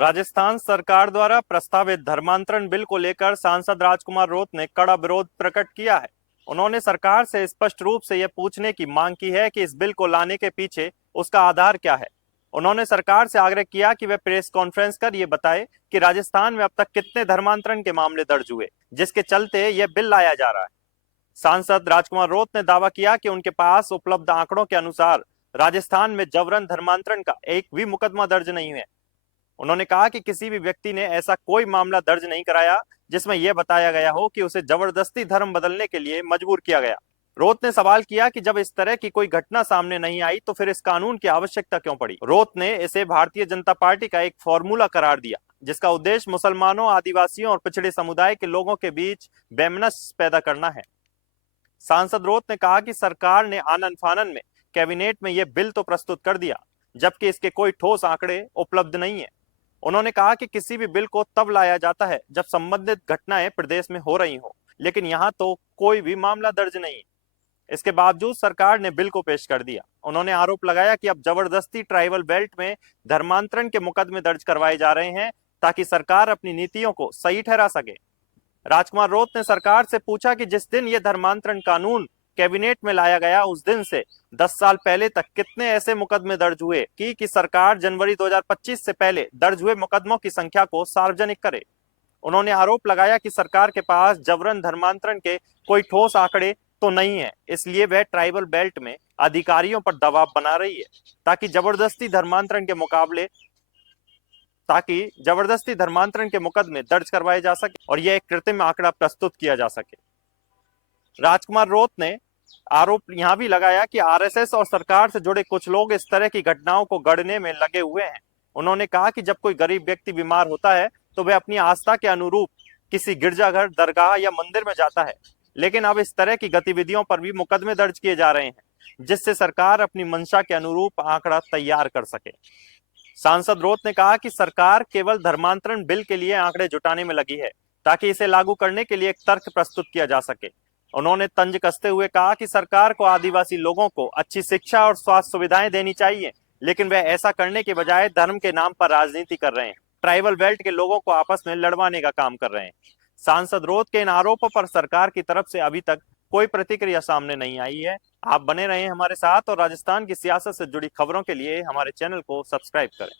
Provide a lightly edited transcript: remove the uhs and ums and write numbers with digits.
राजस्थान सरकार द्वारा प्रस्तावित धर्मांतरण बिल को लेकर सांसद राजकुमार रोत ने कड़ा विरोध प्रकट किया है। उन्होंने सरकार से स्पष्ट रूप से यह पूछने की मांग की है कि इस बिल को लाने के पीछे उसका आधार क्या है। उन्होंने सरकार से आग्रह किया कि वह प्रेस कॉन्फ्रेंस कर यह बताए कि राजस्थान में अब तक कितने धर्मांतरण के मामले दर्ज हुए जिसके चलते यह बिल लाया जा रहा है। सांसद राजकुमार रोत ने दावा किया कि उनके पास उपलब्ध आंकड़ों के अनुसार राजस्थान में जबरन धर्मांतरण का एक भी मुकदमा दर्ज नहीं है। उन्होंने कहा कि किसी भी व्यक्ति ने ऐसा कोई मामला दर्ज नहीं कराया जिसमें यह बताया गया हो कि उसे जबरदस्ती धर्म बदलने के लिए मजबूर किया गया। रोत ने सवाल किया कि जब इस तरह की कोई घटना सामने नहीं आई तो फिर इस कानून की आवश्यकता क्यों पड़ी। रोत ने इसे भारतीय जनता पार्टी का एक फॉर्मूला करार दिया जिसका उद्देश्य मुसलमानों, आदिवासियों और पिछड़े समुदाय के लोगों के बीच वैमनस्य पैदा करना है। सांसद रोत ने कहा कि सरकार ने आनन फानन में कैबिनेट में यह बिल तो प्रस्तुत कर दिया जबकि इसके कोई ठोस आंकड़े उपलब्ध नहीं है। उन्होंने कहा कि किसी भी बिल को तब लाया जाता है जब संबंधित घटनाएं प्रदेश में हो रही हो, लेकिन यहां तो कोई भी मामला दर्ज नहीं है। इसके बावजूद सरकार ने बिल को पेश कर दिया। उन्होंने आरोप लगाया कि अब जबरदस्ती ट्राइबल बेल्ट में धर्मांतरण के मुकदमे दर्ज करवाए जा रहे हैं ताकि सरकार अपनी नीतियों को सही ठहरा सके। राजकुमार रोत ने सरकार से पूछा कि जिस दिन यह धर्मांतरण कानून कैबिनेट में लाया गया उस दिन से 10 साल पहले तक कितने ऐसे मुकदमे दर्ज हुए कि सरकार जनवरी 2025 से पहले दर्ज हुए मुकदमों की संख्या को सार्वजनिक करे। उन्होंने आरोप लगाया कि सरकार के पास जबरन धर्मांतरण के कोई ठोस आंकड़े तो नहीं है, इसलिए वह ट्राइबल बेल्ट में अधिकारियों पर दबाव बना रही है ताकि जबरदस्ती धर्मांतरण के मुकदमे दर्ज करवाए जा सके और यह एक कृत्रिम आंकड़ा प्रस्तुत किया जा सके। राजकुमार रोत ने आरोप यहां भी लगाया कि आरएसएस और सरकार से जुड़े कुछ लोग इस तरह की घटनाओं को गढ़ने में लगे हुए हैं। उन्होंने कहा कि जब कोई गरीब व्यक्ति बीमार होता है तो वह अपनी आस्था के अनुरूप किसी गिरजाघर, दरगाह या मंदिर में जाता है, लेकिन अब इस तरह की गतिविधियों पर भी मुकदमे दर्ज किए जा रहे हैं जिससे सरकार अपनी मंशा के अनुरूप आंकड़ा तैयार कर सके। सांसद रोत ने कहा कि सरकार केवल धर्मांतरण बिल के लिए आंकड़े जुटाने में लगी है ताकि इसे लागू करने के लिए एक तर्क प्रस्तुत किया जा सके। उन्होंने तंज कसते हुए कहा कि सरकार को आदिवासी लोगों को अच्छी शिक्षा और स्वास्थ्य सुविधाएं देनी चाहिए, लेकिन वह ऐसा करने के बजाय धर्म के नाम पर राजनीति कर रहे हैं, ट्राइबल बेल्ट के लोगों को आपस में लड़वाने का काम कर रहे हैं। सांसद रोत के इन आरोपों पर सरकार की तरफ से अभी तक कोई प्रतिक्रिया सामने नहीं आई है। आप बने रहें हमारे साथ और राजस्थान की सियासत से जुड़ी खबरों के लिए हमारे चैनल को सब्सक्राइब करें।